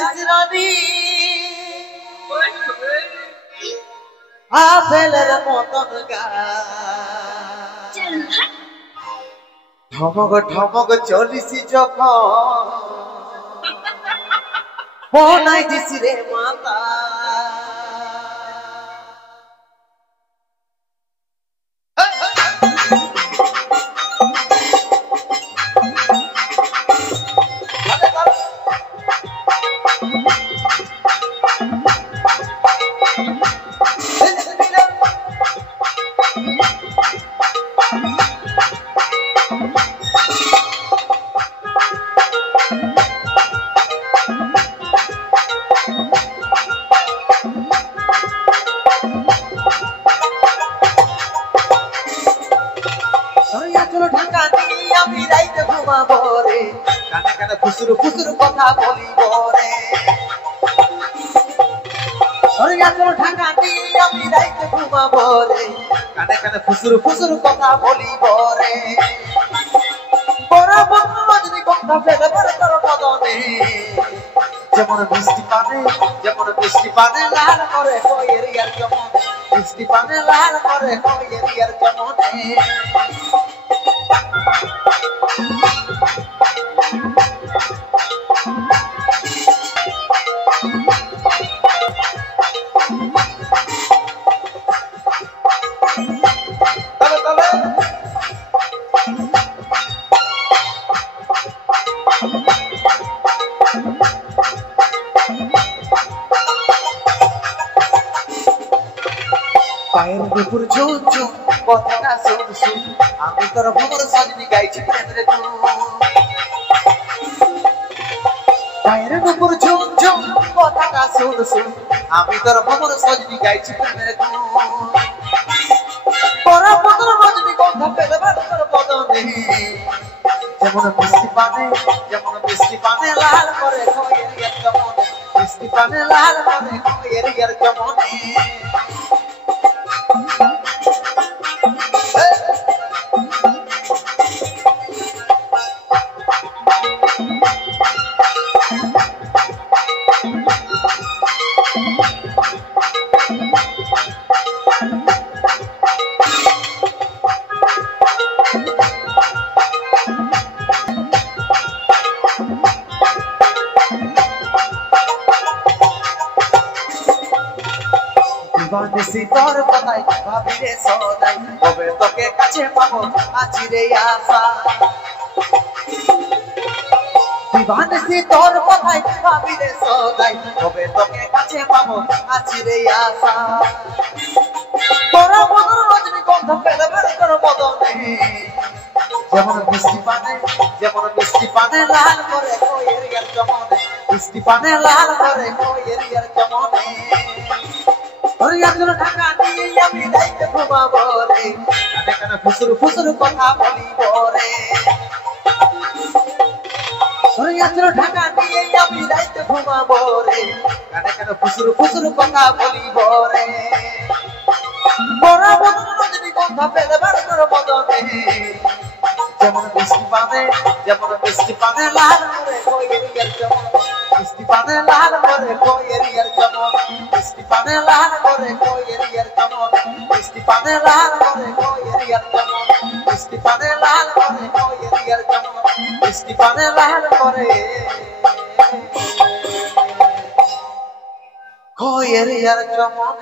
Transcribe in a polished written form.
গাইছিস রানী আপেলের মতন গা ঠমক ঠমক চলিস যখন মনাই দিছি রে মাতা আমি রাইতে ঘুমাবো রে কানে কানে ফুসুর ফুসুর কথা বলিব রে ঢাকা দিয়ে আমি রাইতে ঘুমাবো রে কানে কানে ফুসুর ফুসুর কথা বলিব রে বড় বন্ধু রজনীগন্ধা ফেলে পড়ে তোর বদনে যেমন বৃষ্টি পানে লাল করে কইয়ের ইয়ার কেমন বৃষ্টি পানে লাল করে কইয়ের ইয়ার কেমন পায়ের দুপুর ঝুম ঝুম কথা শুন শুন আমি তোর ভ্রমর সজনি গাইছি প্রেমের ধুন পায়ের দুপুর ঝুম ঝুম কথা শুন শুন আমি তোর ভ্রমর সজনি গাইছি প্রেমের ধুন পরা পদর রজনীগন্ধা পেলে তোর বদনে যেমন বৃষ্টি পানে লাল করে কইয়ের ইয়ার কেমন বৃষ্টি পানে লাল করে কইয়ের ইয়ার কেমন বানিসি তোর কথাই ভাবি রে সদাই কবে তোকে কাছে পাবো আজি রে আশা বানিসি তোর কথাই ভাবি রে সদাই কবে তোকে কাছে পাবো আজি রে আশা তোর বদন রজনীগন্ধা পেলে তোর বদনে যেমন বৃষ্টি পানে লাল করে কইয়ের ইয়ার কেমন বৃষ্টি পানে লাল করে কইয়ের ইয়ার কেমন ঢাকা দিয়ে আমি রাইতে ঘুমাবো রে কানে কানে ফুসুর ফুসুর কথা বলিব রে ঢাকা দিয়ে আমি রাইতে ঘুমাবো রে কানে কানে ফুসুর ফুসুর কথা বলিব রে বড় বদন রজনীগন্ধা পেলে তোর বদনে যেমন বৃষ্টি পানে লাল করে কইয়ের ইয়ার কেমন বৃষ্টি পানে লাল করে কইয়ের ইয়ার কেমন বৃষ্টি পানে লাল করে কইয়ের ইয়ার কেমন বৃষ্টি পানে লাল করে কইয়ের ইয়ার কেমন বৃষ্টি পানে লাল করে কইয়ের ইয়ার কেমন বৃষ্টি পানে লাল করে কইয়ের ইয়ার কেমন